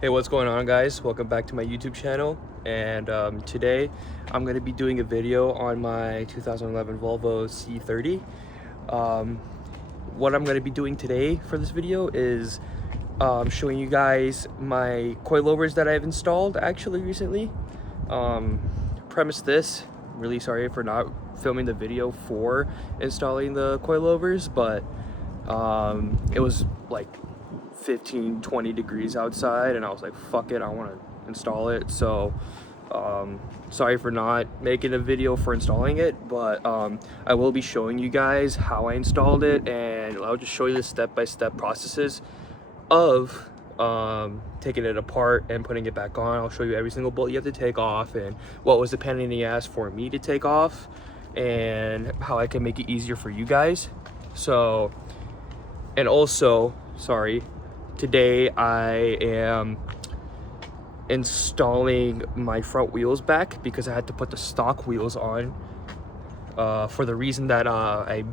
Hey, what's going on, guys? Welcome back to my YouTube channel. And today I'm going to be doing a video on my 2011 Volvo C30. What I'm going to be doing today for this video is showing you guys my coilovers that I've installed actually recently. Premise this, really sorry for not filming the video for installing the coilovers, but it was like 15-20 degrees outside and I was like, fuck it, I want to install it. So sorry for not making a video for installing it, but I will be showing you guys how I installed it, and I'll just show you the step-by-step processes of taking it apart and putting it back on. I'll show you every single bolt you have to take off and what was the pain in the ass for me to take off and how I can make it easier for you guys. So, and also, sorry, today I am installing my front wheels back because I had to put the stock wheels on for the reason that I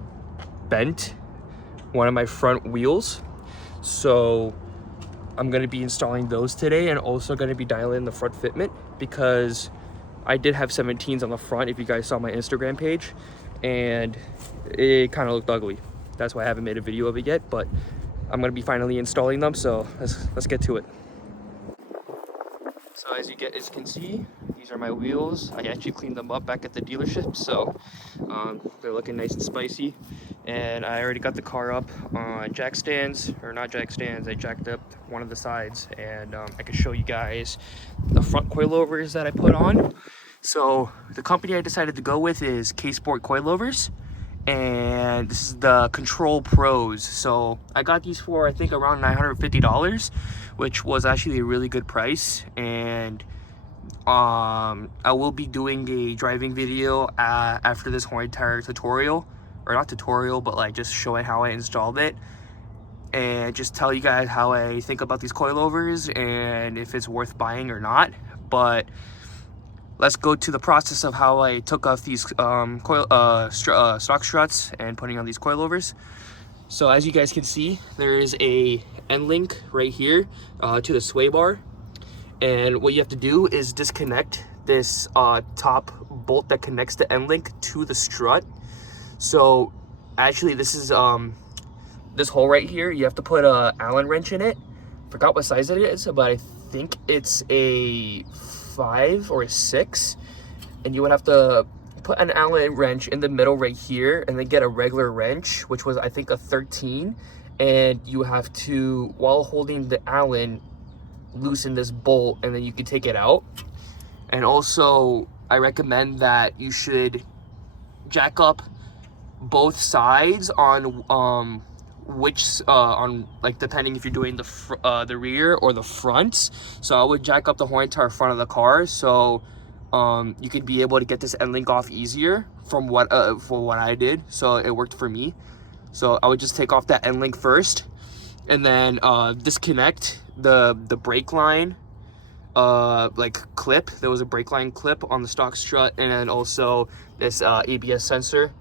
bent one of my front wheels. So I'm going to be installing those today, and also going to be dialing in the front fitment because I did have 17s on the front, if you guys saw my Instagram page, and it kind of looked ugly. That's why I haven't made a video of it yet, but I'm gonna be finally installing them, so let's get to it. So as you can see, these are my wheels. I actually cleaned them up back at the dealership, so they're looking nice and spicy. And I already got the car up on jack stands, or not jack stands. I jacked up one of the sides, and I can show you guys the front coilovers that I put on. So the company I decided to go with is K-Sport Coilovers, and this is the Control Pros. So I got these for I think around $950, which was actually a really good price. And I will be doing a driving video after this whole entire tutorial, or not tutorial, but like just showing how I installed it and just tell you guys how I think about these coilovers and if it's worth buying or not. But let's go to the process of how I took off these stock struts and putting on these coilovers. So as you guys can see, there is a end link right here to the sway bar, and what you have to do is disconnect this top bolt that connects the end link to the strut. So actually this is this hole right here, you have to put a Allen wrench in it. Forgot what size it is, but I think it's a 5 or a 6, and you would have to put an Allen wrench in the middle right here and then get a regular wrench, which was I think a 13, and you have to, while holding the Allen, loosen this bolt and then you can take it out. And also I recommend that you should jack up both sides on on like depending if you're doing the rear or the front. So I would jack up the whole entire front of the car, so you could be able to get this end link off easier from what for what I did. So it worked for me. So I would just take off that end link first, and then disconnect the brake line like clip. There was a brake line clip on the stock strut, and then also this ABS sensor.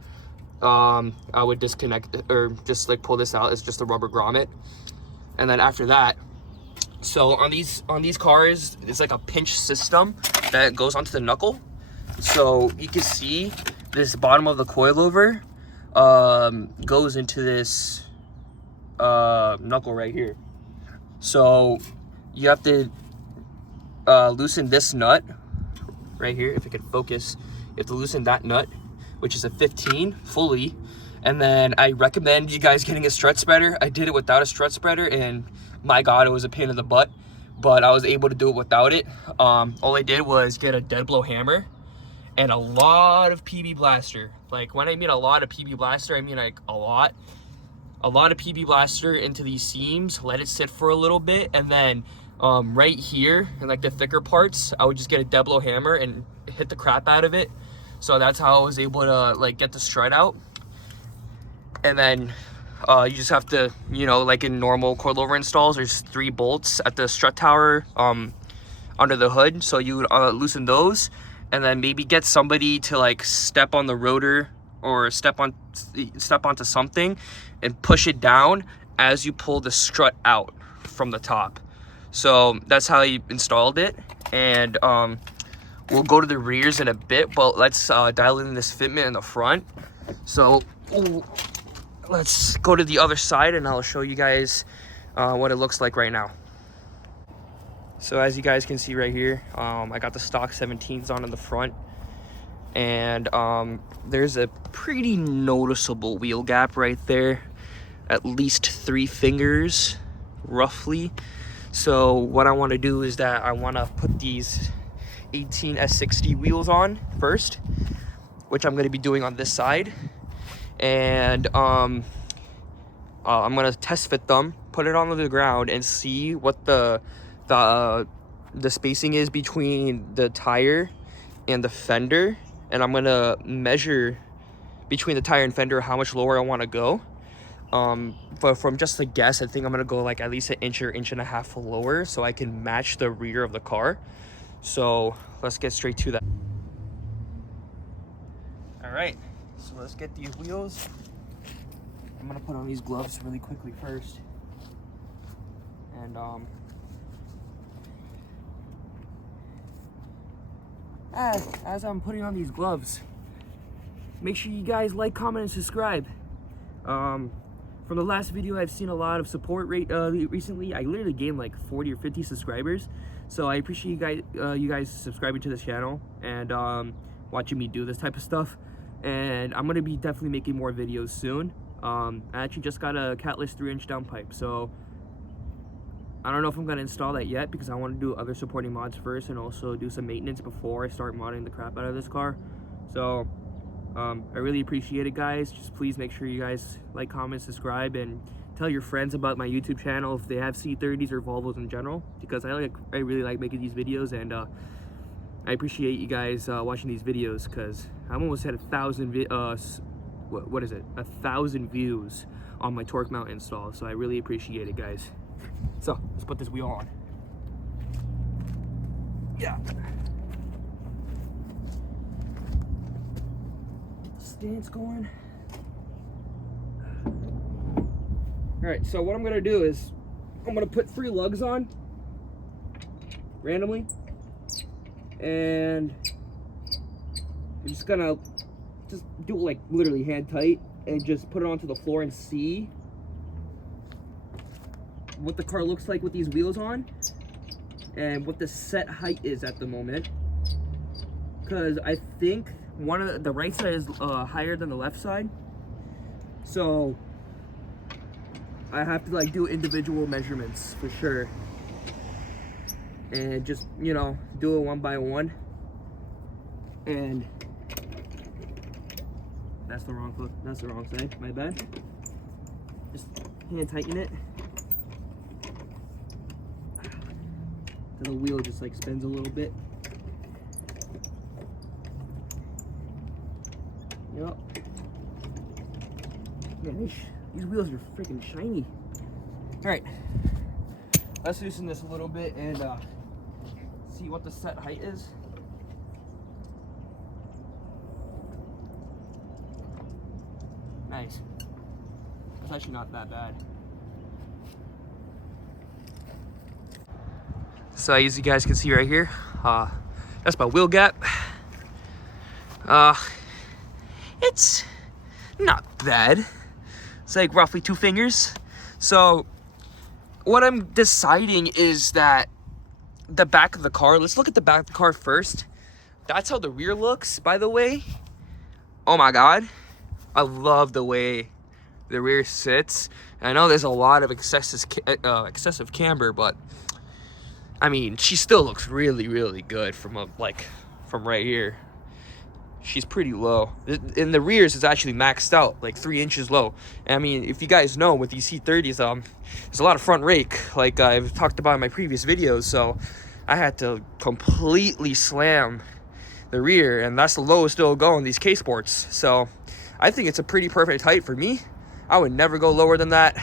I would disconnect, or just like pull this out. It's just a rubber grommet. And then after that, so on these cars, it's like a pinch system that goes onto the knuckle. So you can see this bottom of the coilover goes into this knuckle right here. So you have to loosen this nut right here. If it could focus, you have to loosen that nut, which is a 15 fully. And then I recommend you guys getting a strut spreader. I did it without a strut spreader, and my god, it was a pain in the butt, but I was able to do it without it. All I did was get a dead blow hammer and a lot of PB blaster. Like when I mean a lot of PB blaster, I mean like a lot of PB blaster into these seams, let it sit for a little bit, and then right here in like the thicker parts, I would just get a dead blow hammer and hit the crap out of it. So that's how I was able to like get the strut out. And then you just have to, you know, like in normal coilover installs, there's 3 bolts at the strut tower under the hood. So you would loosen those, and then maybe get somebody to like step on the rotor or step onto something and push it down as you pull the strut out from the top. So that's how I installed it. And we'll go to the rears in a bit, but let's dial in this fitment in the front. So let's go to the other side and I'll show you guys what it looks like right now. So as you guys can see right here, I got the stock 17s on in the front, and there's a pretty noticeable wheel gap right there, at least 3 fingers roughly. So what I want to do is that I want to put these 18 S60 wheels on first, which I'm going to be doing on this side, and I'm going to test fit them, put it on the ground, and see what the spacing is between the tire and the fender, and I'm going to measure between the tire and fender how much lower I want to go. But from just a guess, I think I'm going to go like at least an inch or inch and a half lower so I can match the rear of the car. So let's get straight to that. All right, so let's get these wheels. I'm gonna put on these gloves really quickly first. And as I'm putting on these gloves, make sure you guys like, comment, and subscribe. From the last video, I've seen a lot of support rate recently. I literally gained like 40 or 50 subscribers. So I appreciate you guys subscribing to this channel and watching me do this type of stuff. And I'm gonna be definitely making more videos soon. I actually just got a Catless 3-inch downpipe, so I don't know if I'm gonna install that yet because I want to do other supporting mods first and also do some maintenance before I start modding the crap out of this car. So I really appreciate it, guys. Just please make sure you guys like, comment, subscribe, and tell your friends about my YouTube channel if they have C30s or Volvos in general, because I really like making these videos, and I appreciate you guys watching these videos because I've almost had 1,000 1,000 views on my torque mount install, so I really appreciate it, guys. So let's put this wheel on. Yeah. Stance going. All right, so what I'm gonna do is I'm gonna put 3 lugs on randomly, and I'm just gonna do it like literally hand tight and just put it onto the floor and see what the car looks like with these wheels on and what the set height is at the moment, because I think one of the right side is higher than the left side, so I have to like do individual measurements for sure and just, you know, do it one by one. And that's the wrong side, my bad. Just hand tighten it. So the wheel just like spins a little bit. Yep. Man, these wheels are freaking shiny. All right, let's loosen this a little bit and see what the set height is. Nice. That's actually not that bad. So as you guys can see right here, that's my wheel gap. It's not bad. It's like roughly 2 fingers. So what I'm deciding is that the back of the car, let's look at the back of the car first. That's how the rear looks, by the way. Oh my God. I love the way the rear sits. And I know there's a lot of excessive camber, but I mean, she still looks really, really good from from right here. She's pretty low. In the rears, it's actually maxed out, like 3 inches low. And I mean, if you guys know, with these C30s, there's a lot of front rake, like I've talked about in my previous videos. So I had to completely slam the rear, and that's the lowest it'll go in these K Sports. So I think it's a pretty perfect height for me. I would never go lower than that.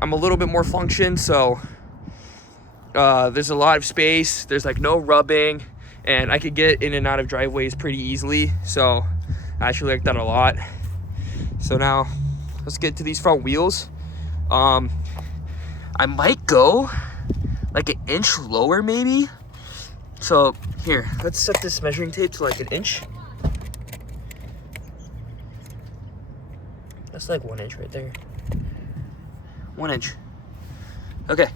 I'm a little bit more function, so there's a lot of space. There's like no rubbing, and I could get in and out of driveways pretty easily. So I actually like that a lot. So now let's get to these front wheels. I might go like an inch lower maybe. So here, let's set this measuring tape to like an inch. That's like 1 inch right there. 1 inch. Okay.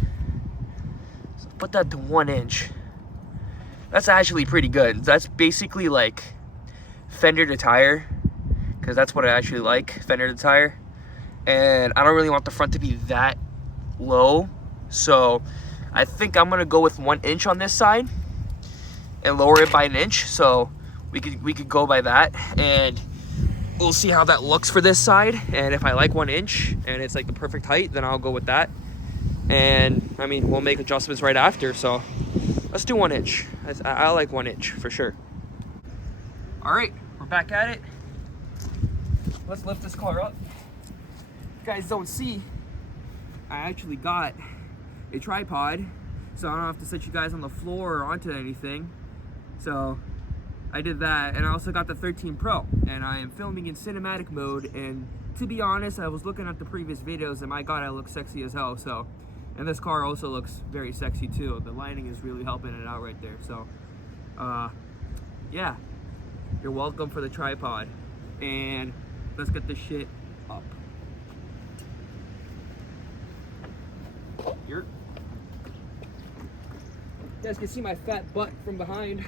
So put that to 1 inch. That's actually pretty good. That's basically like fender to tire, because that's what I actually like, fender to tire. And I don't really want the front to be that low, so I think I'm gonna go with 1 inch on this side and lower it by an inch. So we could go by that, and we'll see how that looks for this side. And if I like 1 inch and it's like the perfect height, then I'll go with that. And I mean, we'll make adjustments right after. So let's do 1 inch. I like 1 inch for sure. All right, we're back at it. Let's lift this car up. You guys don't see, I actually got a tripod, so I don't have to set you guys on the floor or onto anything. So I did that, and I also got the 13 Pro, and I am filming in cinematic mode. And to be honest, I was looking at the previous videos, and my God, I look sexy as hell. So, and this car also looks very sexy too. The lighting is really helping it out right there. So, yeah, you're welcome for the tripod. And let's get this shit up. Here. You guys can see my fat butt from behind.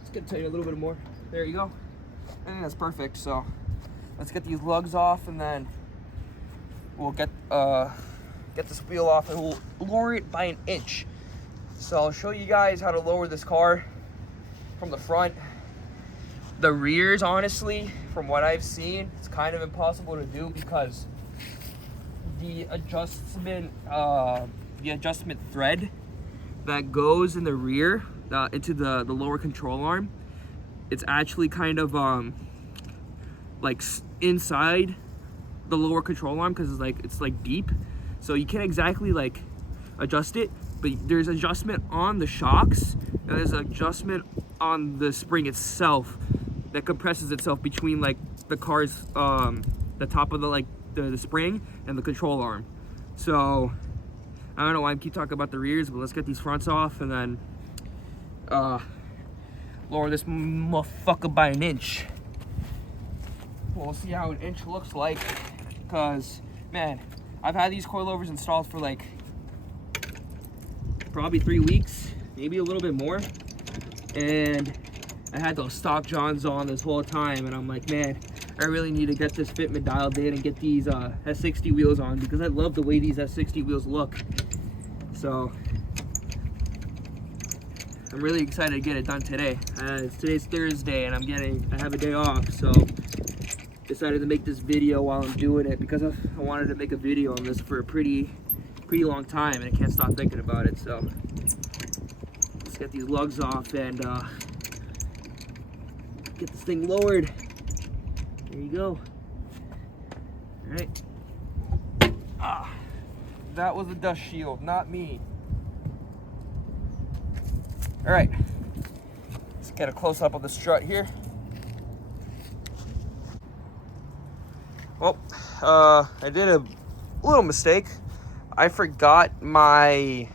Just gonna tell you a little bit more. There you go. I think that's perfect. So let's get these lugs off, and then we'll get this wheel off, and we'll lower it by an inch. So I'll show you guys how to lower this car from the front. The rears, honestly, from what I've seen, it's kind of impossible to do, because the adjustment thread that goes in the rear into the lower control arm, it's actually kind of like inside the lower control arm, because it's like deep, so you can't exactly like adjust it. But there's adjustment on the shocks, and there's adjustment on the spring itself that compresses itself between like the car's the top of the spring and the control arm. So I don't know why I keep talking about the rears, but let's get these fronts off, and then lower this motherfucker by an inch. We'll see how an inch looks like, because man, I've had these coilovers installed for like probably 3 weeks, maybe a little bit more, and I had those stock Johns on this whole time, and I'm like, man, I really need to get this fitment dialed in and get these S60 wheels on, because I love the way these S60 wheels look. So I'm really excited to get it done today. Today's Thursday, and I have a day off, so decided to make this video while I'm doing it, because I wanted to make a video on this for a pretty long time, and I can't stop thinking about it. So let's get these lugs off and get this thing lowered. There you go. All right. That was a dust shield, not me. All right. Let's get a close up of the strut here. Well, I did a little mistake. I forgot my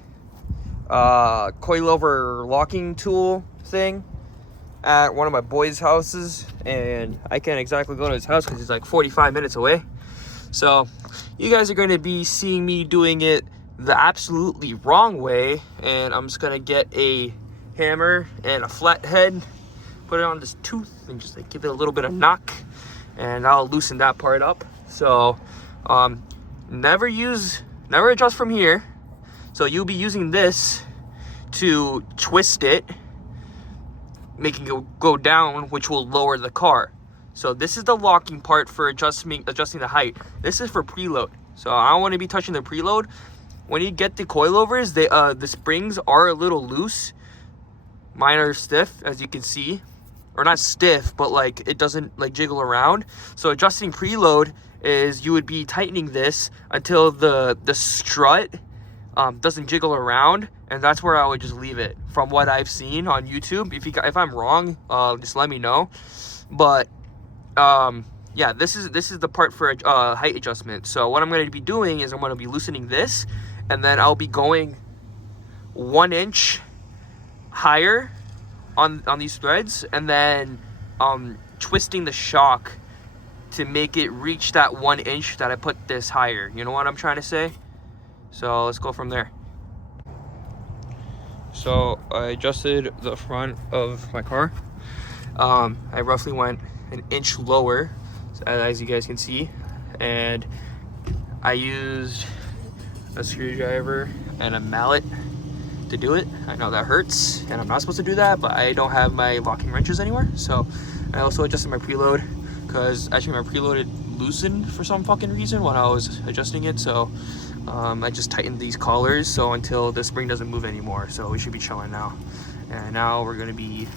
coilover locking tool thing at one of my boys' houses, and I can't exactly go to his house because he's like 45 minutes away. So you guys are going to be seeing me doing it the absolutely wrong way, and I'm just going to get a hammer and a flathead, put it on this tooth, and just like give it a little bit of knock, and I'll loosen that part up. So never adjust from here. So you'll be using this to twist it, making it go down, which will lower the car. So this is the locking part for adjusting the height. This is for preload. So I don't want to be touching the preload. When you get the coilovers, the springs are a little loose. Mine are stiff, as you can see, or not stiff, but like it doesn't like jiggle around. So adjusting preload is you would be tightening this until the strut doesn't jiggle around, and that's where I would just leave it from what I've seen on YouTube. If I'm wrong, just let me know. But yeah, this is the part for height adjustment. So what I'm going to be doing is I'm going to be loosening this, and then I'll be going 1 inch higher on these threads, and then twisting the shock to make it reach that 1 inch that I put this higher. You know what I'm trying to say? So let's go from there. So I adjusted the front of my car. I roughly went 1 inch lower, as you guys can see, and I used a screwdriver and a mallet to do it. I know that hurts, and I'm not supposed to do that, but I don't have my locking wrenches anymore. So I also adjusted my preload, because actually my preload had loosened for some fucking reason when I was adjusting it. So I just tightened these collars so until the spring doesn't move anymore. So we should be chilling now. And now we're gonna be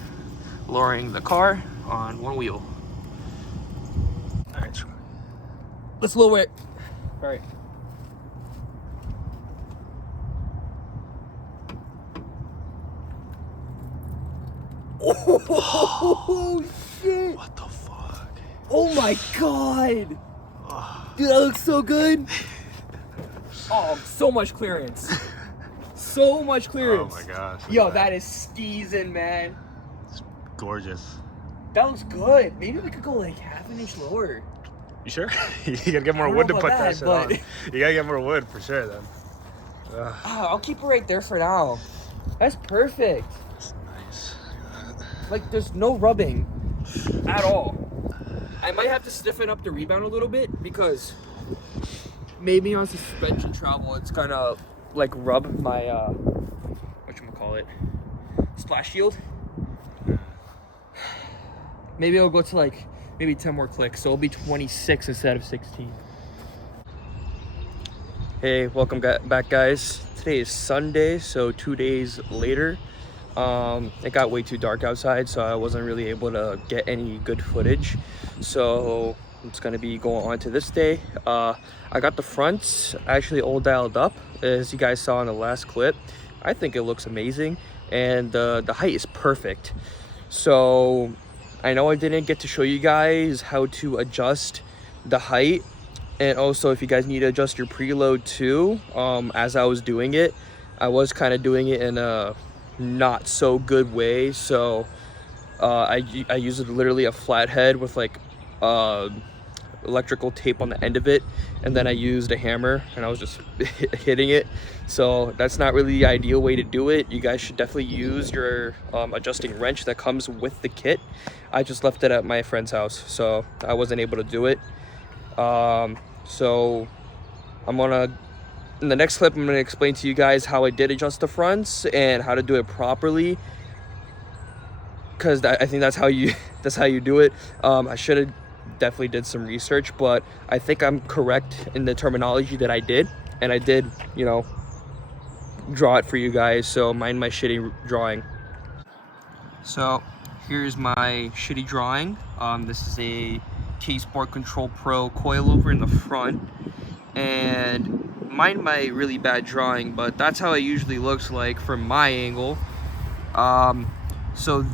lowering the car on one wheel. All right, let's lower it. All right. Oh shit! What the fuck? Oh my god! Dude, that looks so good. Oh, so much clearance. So much clearance. Oh my gosh. Yo, that is skeezing, man. It's gorgeous. That looks good. Maybe we could go like half an inch lower. You sure? You gotta get more wood to put that shit on. You gotta get more wood for sure then. Oh, I'll keep it right there for now. That's perfect. That's nice. Like, there's no rubbing at all. I might have to stiffen up the rebound a little bit, because maybe on suspension travel it's gonna like rub my whatchamacallit, splash shield. Maybe I'll go to like maybe 10 more clicks, so it'll be 26 instead of 16. Hey, welcome back, guys. Today is Sunday, so 2 days later. It got way too dark outside, so I wasn't really able to get any good footage. So it's gonna be going on to this day. I got the fronts actually all dialed up, as you guys saw in the last clip. I think it looks amazing, and the height is perfect. So I know I didn't get to show you guys how to adjust the height, and also if you guys need to adjust your preload too. As I was doing it, I was kind of doing it in a not so good way. So I used literally a flathead with like electrical tape on the end of it, and then I used a hammer and I was just hitting it. So that's not really the ideal way to do it. You guys should definitely use your adjusting wrench that comes with the kit. I just left it at my friend's house, so I wasn't able to do it. So I'm gonna, in the next clip, I'm gonna explain to you guys how I did adjust the fronts and how to do it properly, because I think that's how you do it. I should have definitely did some research, but I think I'm correct in the terminology that I did, and I did, you know, draw it for you guys, so mind my shitty drawing. So here's my shitty drawing. This is a K-Sport Control Pro coilover in the front, and mind my really bad drawing, but that's how it usually looks like from my angle. So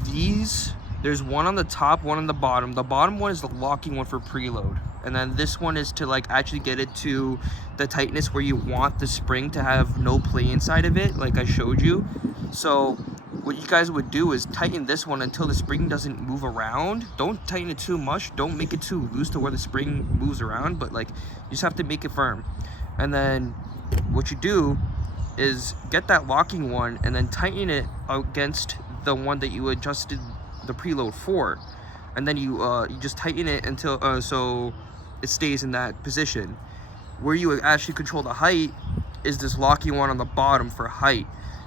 there's one on the top, one on the bottom. The bottom one is the locking one for preload, and then this one is to like actually get it to the tightness where you want the spring to have no play inside of it, like I showed you. So what you guys would do is tighten this one until the spring doesn't move around. Don't tighten it too much, don't make it too loose to where the spring moves around, but like you just have to make it firm. And then what you do is get that locking one and then tighten it against the one that you adjusted the preload for, and then you just tighten it until so it stays in that position. Where you actually control the height is this locking one on the bottom for height.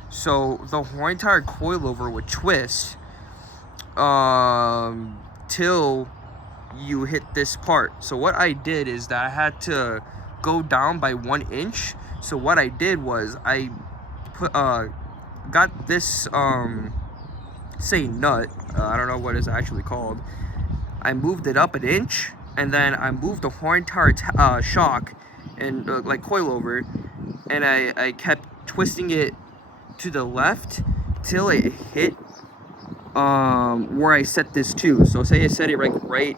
So the whole entire coilover would twist till you hit this part. So what I did is that I had to go down by 1 inch. So what I did was I got this say nut, I don't know what it's actually called. I moved it up 1 inch, and then I moved the whole entire shock and like coilover, and I kept twisting it to the left till it hit where I set this to. So say I set it right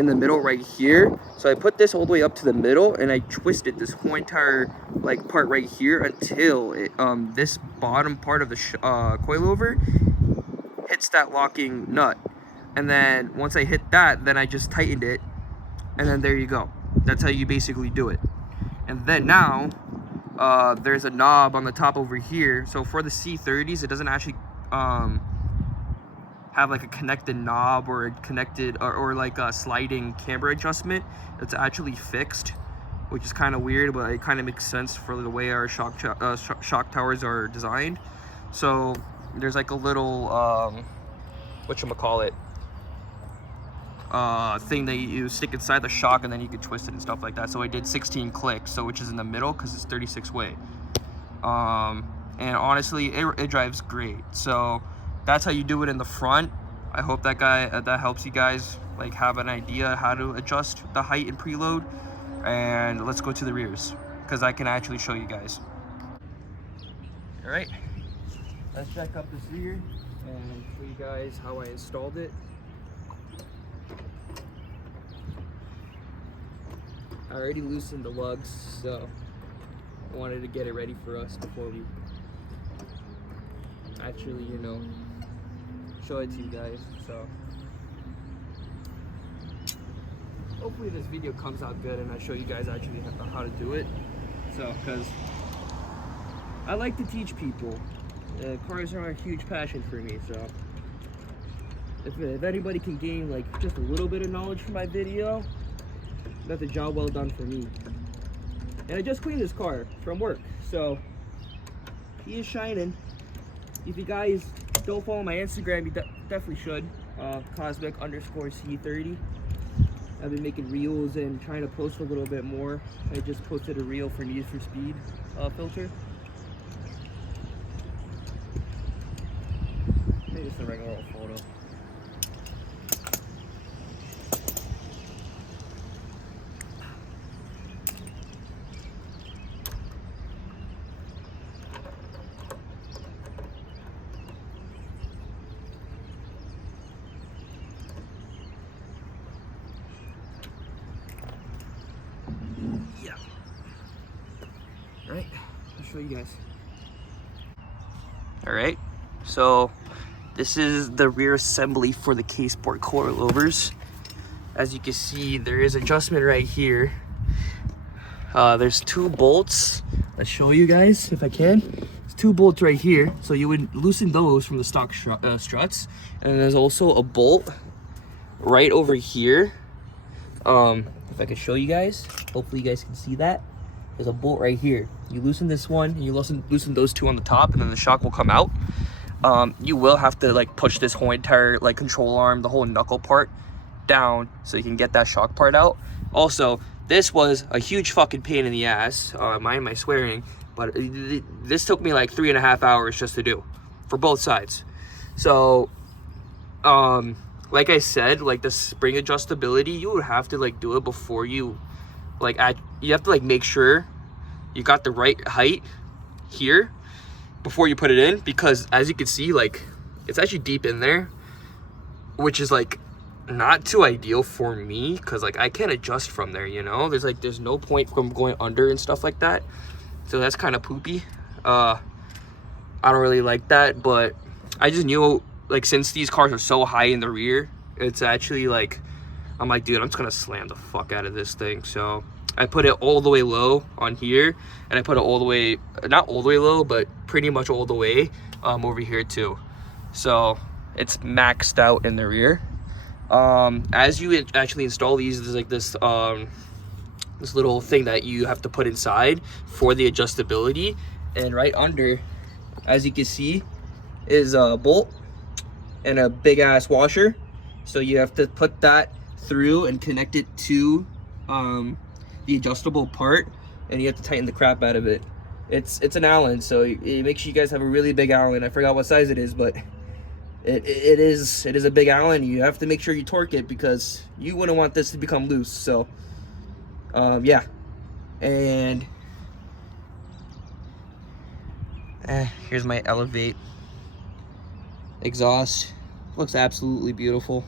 in the middle right here. So I put this all the way up to the middle, and I twisted this whole entire like part right here until it, this bottom part of the coilover hits that locking nut. And then once I hit that, then I just tightened it, and then there you go. That's how you basically do it. And then now there's a knob on the top over here. So for the C30s, it doesn't actually have like a connected knob or a connected or like a sliding camber adjustment. It's actually fixed, which is kind of weird, but it kind of makes sense for the way our shock towers are designed. So there's like a little whatchamacallit, thing that you stick inside the shock, and then you can twist it and stuff like that. So I did 16 clicks, so which is in the middle because it's 36 way. And honestly, it drives great. So that's how you do it in the front. I hope that helps you guys like have an idea how to adjust the height in preload. And let's go to the rears, because I can actually show you guys. All right, let's check up this rear and show you guys how I installed it. I already loosened the lugs, so I wanted to get it ready for us before we actually, you know, show it to you guys. So hopefully this video comes out good and I show you guys actually how to do it. So, because I like to teach people. Cars are a huge passion for me, so if anybody can gain like just a little bit of knowledge from my video, that's a job well done for me. And I just cleaned this car from work, so he is shining. If you guys don't follow my Instagram, you definitely should. Cosmic_C30. I've been making reels and trying to post a little bit more. I just posted a reel for Need for Speed filter. Maybe it's the regular old photo. Yeah. All right, I'll show you guys. All right, so this is the rear assembly for the K-Sport coilovers. As you can see, there is adjustment right here. There's 2 bolts. Let's show you guys if I can. There's 2 bolts right here, so you would loosen those from the stock struts. And there's also a bolt right over here. If I could show you guys, hopefully you guys can see that. There's a bolt right here. You loosen this one, and you loosen those 2 on the top, and then the shock will come out. You will have to like push this whole entire like control arm, the whole knuckle part down, so you can get that shock part out. Also, this was a huge fucking pain in the ass. Mind my swearing, but this took me like 3.5 hours just to do for both sides. So, like I said, like the spring adjustability, you would have to like do it before you like you have to like make sure you got the right height here before you put it in, because as you can see, like it's actually deep in there, which is like not too ideal for me, because like I can't adjust from there, you know. There's no point from going under and stuff like that, so that's kind of poopy. I don't really like that, but I just knew like since these cars are so high in the rear, it's actually like I'm like, dude, I'm just gonna slam the fuck out of this thing. So I put it all the way low on here, and I put it all the way, not all the way low, but pretty much all the way over here too. So it's maxed out in the rear. As you actually install these, there's like this this little thing that you have to put inside for the adjustability, and right under, as you can see, is a bolt and a big ass washer. So you have to put that through and connect it to the adjustable part, and you have to tighten the crap out of it. It's an Allen, so make sure you guys have a really big Allen. I forgot what size it is, but it is a big Allen. You have to make sure you torque it, because you wouldn't want this to become loose. So yeah, and here's my Elevate exhaust. Looks absolutely beautiful.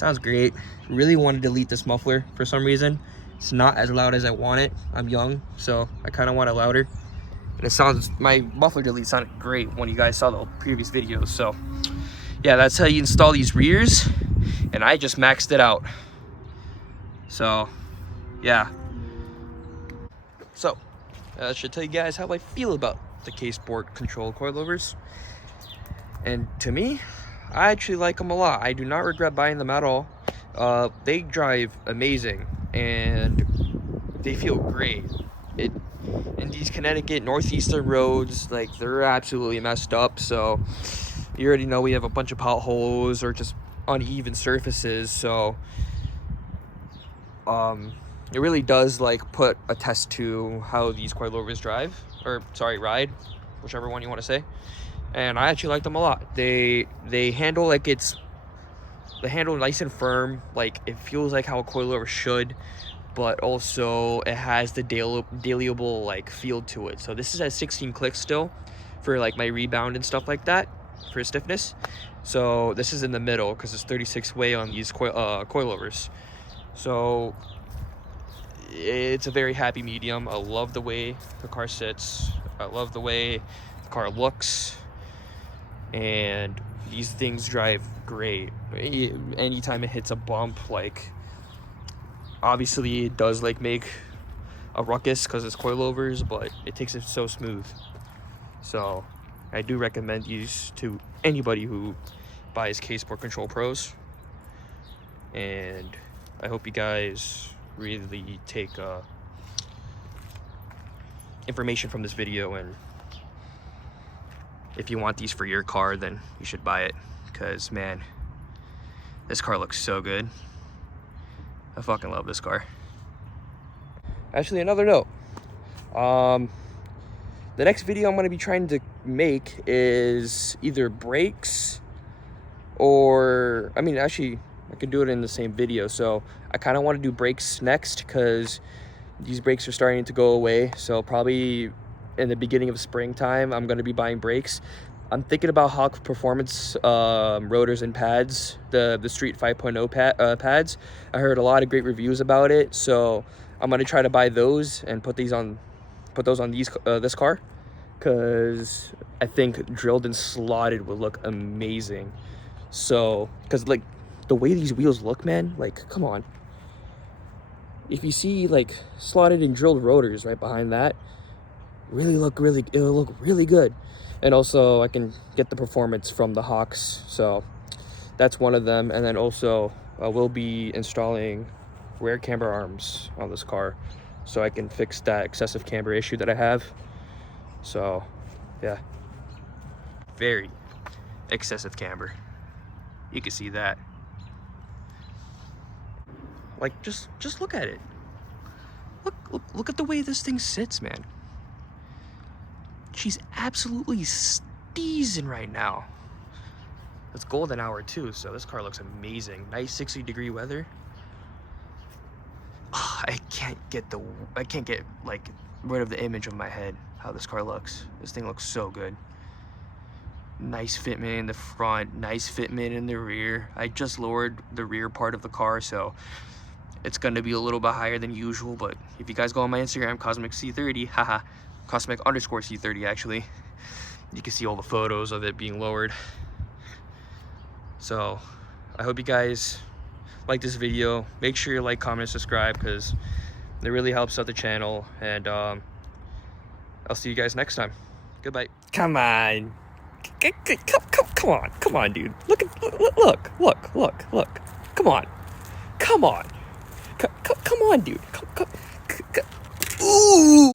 Sounds great. Really want to delete this muffler for some reason. It's not as loud as I want it. I'm young, so I kind of want it louder. And it sounds, my muffler delete sounded great when you guys saw the previous videos. So yeah, that's how you install these rears. And I just maxed it out. So yeah. So I should tell you guys how I feel about the K-Sport control coilovers. And to me, I actually like them a lot. I do not regret buying them at all. They drive amazing and they feel great. In these Connecticut northeastern roads, like, they're absolutely messed up. So you already know we have a bunch of potholes or just uneven surfaces. So it really does like put a test to how these coilovers drive, or sorry, ride, whichever one you want to say. And I actually like them a lot. They handle like they handle nice and firm. Like, it feels like how a coilover should, but also it has the dailyable like feel to it. So this is at 16 clicks still for like my rebound and stuff like that for stiffness. So this is in the middle because it's 36 way on these coilovers. So it's a very happy medium. I love the way the car sits. I love the way the car looks. And these things drive great. Anytime it hits a bump, like, obviously it does like make a ruckus because it's coilovers, but it takes it so smooth. So I do recommend these to anybody who buys K-Sport Control Pros. And I hope you guys really take information from this video, and if you want these for your car, then you should buy it, because man, this car looks so good. I fucking love this car. Actually, another note, the next video I'm going to be trying to make is either brakes or, I mean, actually I could do it in the same video. So I kind of want to do brakes next because these brakes are starting to go away. So probably in the beginning of springtime, I'm going to be buying brakes. I'm thinking about Hawk Performance rotors and pads, the Street 5.0 pads. I heard a lot of great reviews about it, so I'm going to try to buy those and put those on this car, because I think drilled and slotted would look amazing. So, because like the way these wheels look, man, like, come on. If you see like slotted and drilled rotors right behind that, it'll look really good. And also I can get the performance from the Hawks, so that's one of them. And then also we'll be installing rear camber arms on this car, so I can fix that excessive camber issue that I have. So yeah, very excessive camber, you can see that. Like, just look at it. Look at the way this thing sits, man. She's absolutely steezing right now. It's golden hour too, so this car looks amazing. Nice 60-degree weather. Oh, I can't get like rid of the image of my head how this car looks. This thing looks so good. Nice fitment in the front, nice fitment in the rear. I just lowered the rear part of the car, so it's gonna be a little bit higher than usual. But if you guys go on my Instagram, Cosmic C30, haha, Cosmic_C30 actually, you can see all the photos of it being lowered. So I hope you guys like this video. Make sure you like, comment, and subscribe, because it really helps out the channel. And I'll see you guys next time. Goodbye. Come on. Come on, dude. Look. Come on. Come on, dude. Ooh.